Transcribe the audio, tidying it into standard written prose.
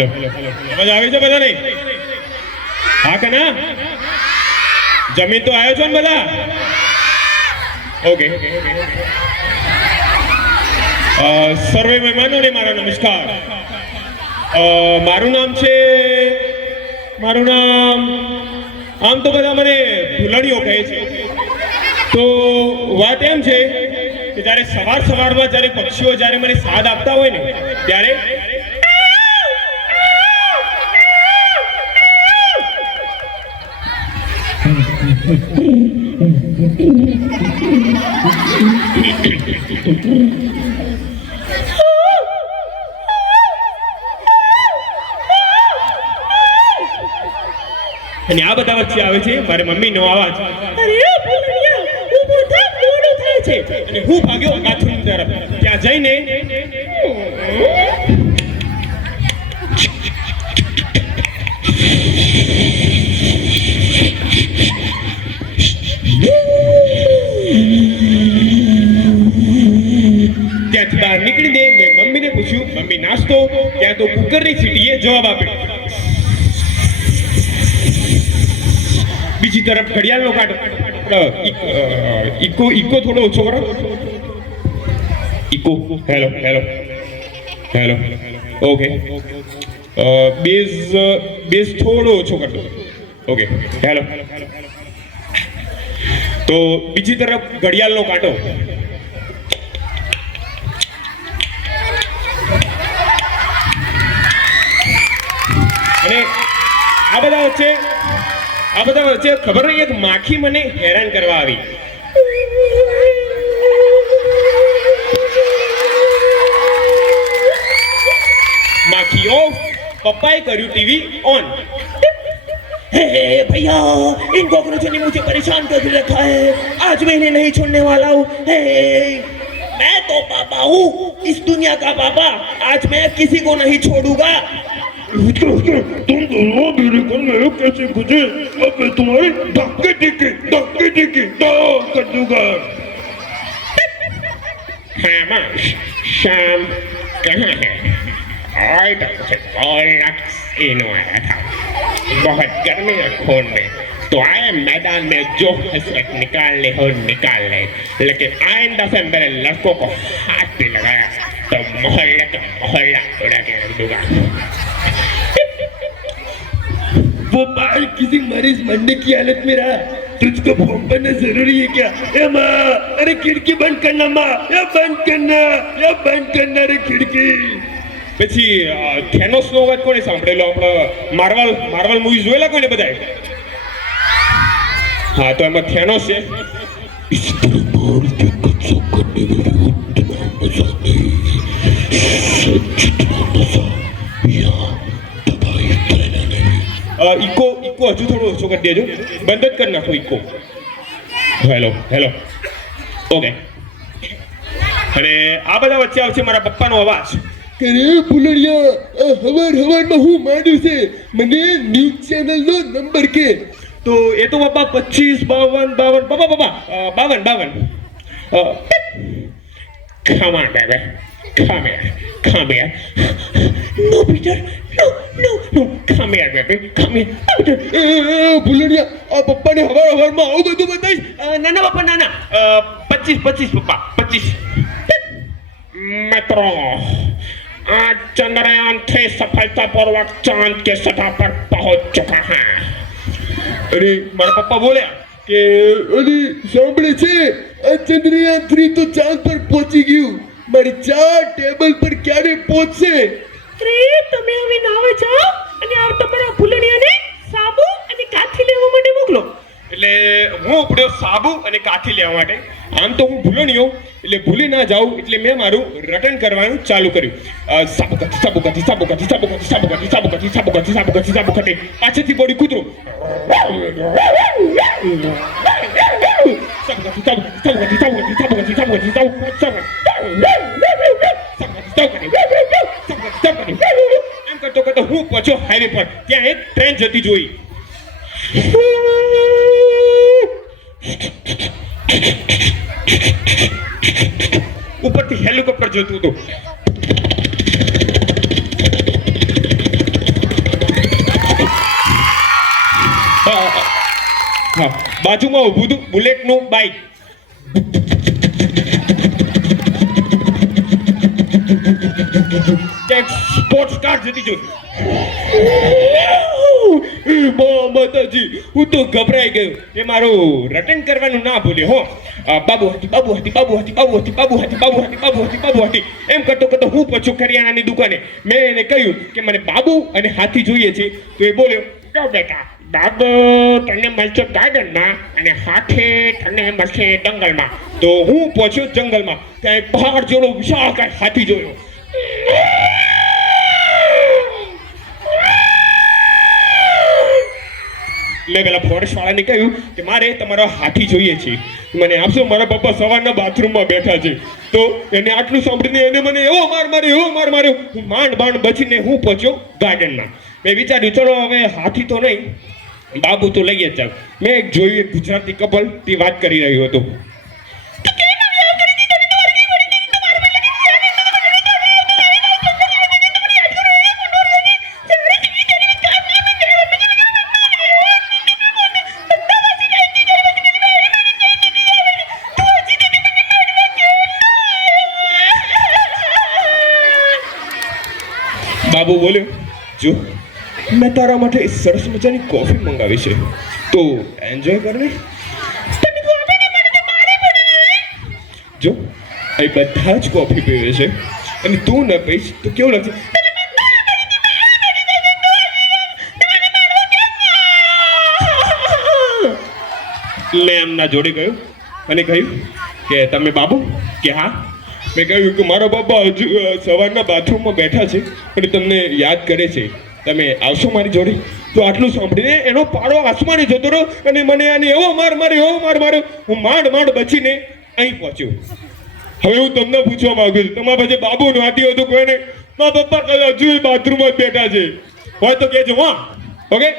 Hello અવાજ આવે છે બધા નહીં? હા કે ના? જમીન તો આવ્યો છો ને બધા? ઓકે. સર્વે મહેમાનોને મારા નમસ્કાર. મારું નામ આમ તો બધા મને ભૂલણીઓ કહે છે. તો વાત એમ છે કે જ્યારે સવારમાં જ્યારે પક્ષીઓ જ્યારે મને સાદ આપતા હોય ને ત્યારે અને આ બધા વચ્ચે આવે છે મારી મમ્મીનો અવાજ, અરે ભૂલણિયા ઊભો થા, મોડું થાય છે. અને હું ભાગ્યો બાથરૂમ તરફ. ત્યાં જઈને ત્યાંથી બહાર નીકળીને મેં મમ્મીને પૂછ્યું, મમ્મી નાસ્તો? ત્યાં તો કુકરની સીટીએ જવાબ આપ્યો. બીજી તરફ ઘડિયાળનો કાંટો, ઇકો થોડો ઓછો કરો. Eco hello okay. બેઝ થોડો ઓછો કરતો. Okay hello. તો બીજી તરફ ઘડિયાળનો કાંટો. અને આ બધા વચ્ચે ખબર નહીં એક માખી મને હેરાન કરવા આવી. माखी ऑफ, पप्पा કર્યું टीवी ऑन. भैया इन कॉकरोचों ने मुझे परेशान कर रखा है, आज मैं इन्हें नहीं छोड़ने वाला हूँ. मैं तो पापा हूँ, इस दुनिया का पापा. आज मैं किसी को नहीं छोड़ूंगा. तुम दोनों मेरे घर में कैसे घुसे? अब मैं तुम्हारी धक्के टिकी कर दूंगा. हाँ माँ, शाम कहाँ है? आज तक मुझे इन आया था. बहुत गर्मी है खून में, तो आए मैदान में जो हसरत निकालने हो निकाल ले, लेकिन आइंदा से मेरे लड़कों को हाथ भी लगाया तो मोहल्ला का मोहल्ला उड़ा के रख दूंगा. वो बाल किसी मरीज मरने की हालत में रहा, तुझको फोन करना जरूरी है क्या? ए माँ, अरे खिड़की बंद करना माँ, या बंद करना रे खिड़की. પછી થેનોસ નો અવાજ કોણે સાંભળેલો? આપણે માર્વલ મૂવી જોયેલા કોઈને બધાએ? હા, તો એમાં થેનોસ છે. इस दरबार के कब्जा करने में भी उतना मजा नहीं, जितना मजा यहाँ दवाई फैलाने में. इको हजू थोड़ो ओछो कर देजो, बंद ज कर नाखो इको. Hello okay. અને આ બધા વચ્ચે આવશે મારા પપ્પાનો અવાજ. અરે ભૂલણિયા, હવારમાં હું માંડ્યું છે, મને ન્યૂઝ ચેનલનો નંબર કે. તો એ તો પપ્પા 25 52 પપ્પા 52. Come on, baby. Come here. No, Peter. No. Come here, baby. Come here. ભૂલણિયા, આ પપ્પાને હવારમાં આવું બધું બતાવીશ? ના પપ્પા, ના. 25 પપ્પા, 25. મિત્રો, आज चंद्रयान 3 सफलतापूर्वक चांद के सतह पर पहुंच चुका है. अरे मारा पप्पा बोले કે અરે સાંભળે છે, આ ચંદ્રયાન 3 તો ચાંદ પર પહોંચી ગયું. મારી 4 ટેબલ પર ક્યારે પહોંચશે? તમે હવે નાવા જાઓ અને આ તમારા ભૂલણિયાને સાબુ અને કાથી લેવા માટે મોકલો. એટલે હું ઉપડ્યો સાબુ અને કાથી લેવા માટે. આમ તો હું ભૂલણિયો એટલે ભૂલી ના જાઉં એટલે મેં મારું રટન કરવાનું ચાલુ કર્યું. સાબુ કાથી પાછળથી બોડી કૂતરો. એમ કરતો હું પહોંચ્યો હાઈવે પર. ત્યાં એક ટ્રેન જતી જોઈ. ઉપરથી હેલિકોપ્ટર જતું હતું. બાજુમાં ઊભું હતું બુલેટનું બાઇક. એક સ્પોર્ટ્સ કાર જતી જોઈ. માતાજી, હું તો ગભરાઈ ગયો. એ મારું રટન કરવાનું ના ભૂલ્યો હો. બાબુ હતી, બાબુ હતી, બાબુ હતી, બાબુ હતી, બાબુ હતી, બાબુ હતી, બાબુ હતી, બાબુ હતી, એમ કરતો કરતો હું પહોંચ્યો કરિયાણાની દુકાને. મેં એને કહ્યું કે મને બાબુ અને હાથી જોઈએ છે. તો એ બોલ્યો, જો બેટા, બાબુ તને મળશે ગાર્ડનમાં અને હાથી તને મળશે જંગલમાં. તો હું પહોંચ્યો જંગલમાં. ત્યાં એક પહાડ જેવો વિશાળકાય હાથી જોયો. મેં પેલા ફોરેસ્ટ વાળાને કહ્યું કે મારે તમારો હાથી જોઈએ છે, મને આપશો? મારા પપ્પા સવારના બાથરૂમમાં બેઠા છે. તો એને આટલું સાંભળીને એને મને એવો માર માર્યો, એવો માર માર્યો. હું માંડ બચીને હું પહોંચ્યો ગાર્ડનમાં. મેં વિચાર્યું ચલો હવે હાથી તો નહીં, બાબુ તો લઈ જ જાવ. મેં એક જોયું, એક ગુજરાતી કપલ તે વાત કરી રહ્યું હતું. બાબુ બોલ્યો, જો મેં તારા માટે સરસ મજાની કોફી મંગાવી છે, તો એન્જોય કર ને. જો એ બધા જ કોફી પીવે છે અને તું ન પીશ તો કેવું લાગશે? મેં એમના જોડે ગયો અને કહ્યું કે તમે બાબુ? કે હા. મેં કહ્યું કે મારા બાબા હજુ સવારના બાથરૂમમાં બેઠા છે અને તમને યાદ કરે છે, તમે આવશો મારી જોડે? તો આટલું સાંભળીને એનો પાડો આસમાને જતો રહ્યો અને મને આને એવો માર માર્યો, એવો માર માર્યો. હું માંડ બચીને અહીં પહોંચ્યો. હવે હું તમને પૂછવા માંગુ છું, તમારા પાસે બાબુ નાતી હતું કોઈને? મારા પપ્પા હજુ બાથરૂમમાં જ બેઠા છે, હોય તો કહેજો. હા, ઓકે.